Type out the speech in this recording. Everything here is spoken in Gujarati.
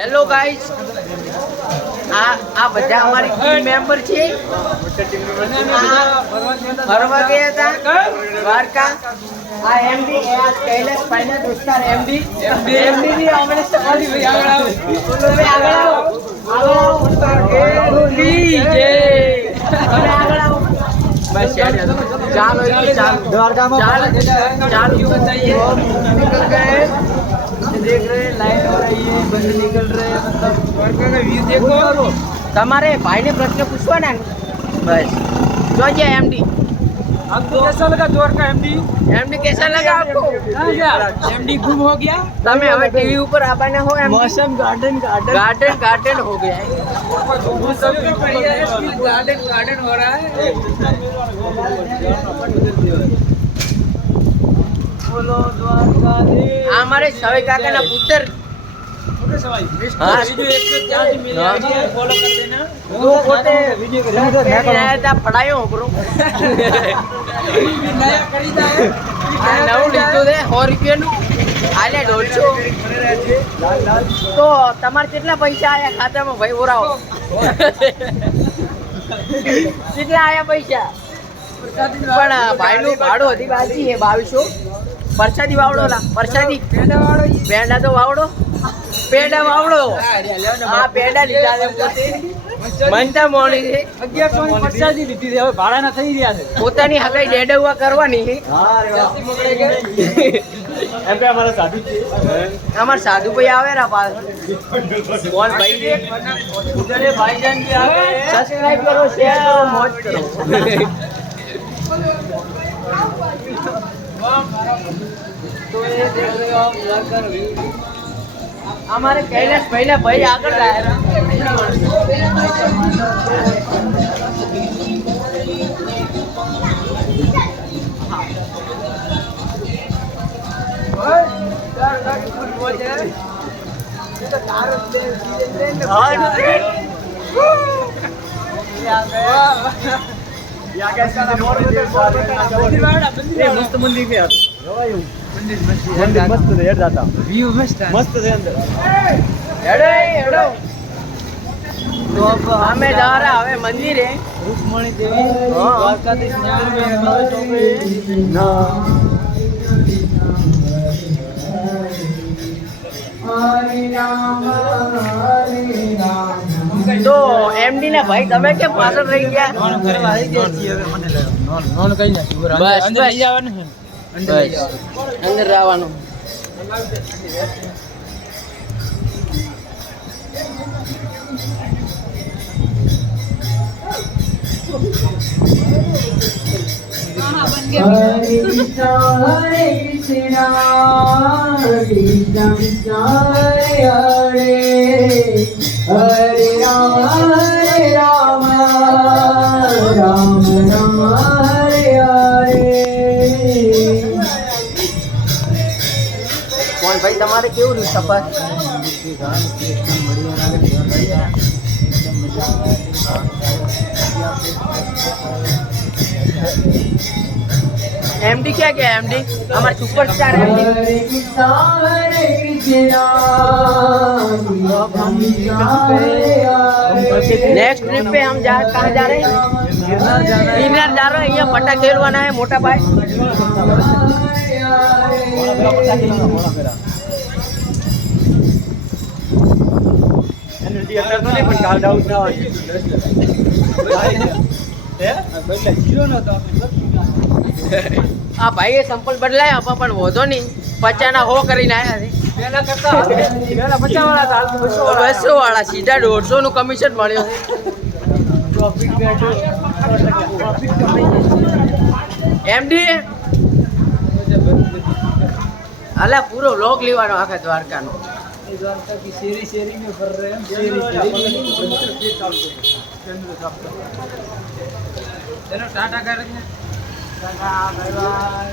હેલો ગાઈસ, આ બધા અમારી ટીમ મેમ્બર છે. ફરવા ગયા હતા દ્વારકા. આ એમડી આ કૈલાસ ભાઈના દોસ્તાર એમડી ની હમણે સવારી ભાઈ આગળ આવો બસ ચાલો દ્વારકામાં ચાલો बताइए निकल गए. देख रहे हैं लाइन हो रही है, बंदे निकल रहे हैं. मतलब द्वारका का व्यू देखो. તમારે ભાઈને પ્રશ્ન પૂછવાના બસ જોજે एमडी. आपको कैसा लगा द्वारका एमडी? एमडी कैसा लगा आपको? एमडी गुम हो गया. તમે હવે ટીવી ઉપર આવવાના હો. मौसम गार्डन गार्डन हो गया है. सबसे बढ़िया है कि गार्डन हो रहा है. बोलो द्वारका दे. हमारे सवाई काका ना पुत्र हाँ फॉलो कर देना. दो फोटे नया था पढ़ायो ब्रो. नया खरीदा है. નવું લીધું છે 100 રૂપિયાનું. આલે 150. તો તમારે કેટલા પૈસા આયા ખાતામાં ભાઈ ઓરાવો? કેટલા આયા પૈસા? પણ ભાઈનું ભાડું હતી બાજી છે 2200. પરસાદી વાવડો લા પરસાદી પેંડા તો વાવડો પેંડા વાવડો. હા પેંડા લીધા છે પોતે મનતા મોણી છે. 1100 ની પરસાદી લીધી છે. હવે ભાડાના થઈ રહ્યા છે. પોતાની હગાઈ ડેડવવા કરવાની છે. અમાર સાધુ ભાઈ આવે રા પાસ કોણ ભાઈ છે? भाईजान भी आ गए हैं. સબસ્ક્રાઇબ કરો, શેર કરો, મોજ કરો. तो ये देख रहे हो आप द्वारका व्यू. અમારે કૈલાસ ભાઈના ભાઈ આગળ રહ્યા. मस्त मंदिर में मंदिर मस्त है यार. जाता व्यू मस्त है अंदर. હેડો. तो अब हमें जा रहा है मंदिर है रुक्मणी देवी हाँ. द्वारकाधीश मंदिर में प्रवेश हो गए. તો એમડી ના ભાઈ તમે કેમ પાછળ રહી ગયા? નોન કઈ નથી. બસ, અંદર બસ. લઈ જવાનું છે. બસ અંદર રહેવાનું. Hare Krishna Hare Krishna Krishna Krishna Hare Hare Hare Rama Rama Rama Hare Hare. કોણ ભાઈ તમારે કેવું રહ્યું સફર? एमडी क्या क्या एमडी हमारे superstar MD. Hare Krishna Hare Krishna Krishna Hare Hare. Next trip पे हम कहाँ जा रहे हैं? गिरनार जा रहे हैं. यहाँ पट्टा खेलवाना है मोटा भाई. આ ભાઈએ સંપલ બદલાયા પણ વધો નહીં. 50 ના 100 કરીને આવ્યા છે. પહેલા કરતા પહેલા 50 વાળા હતા. 200 વાળા સીધા 150 નું કમિશન મળ્યો છે. એમડી અલા પૂરો વ્લોગ લેવાનો આખા દ્વારકાનો. द्वारका की शेरी में भर रहे हैं. चलो टाटा कर. Tata bye bye.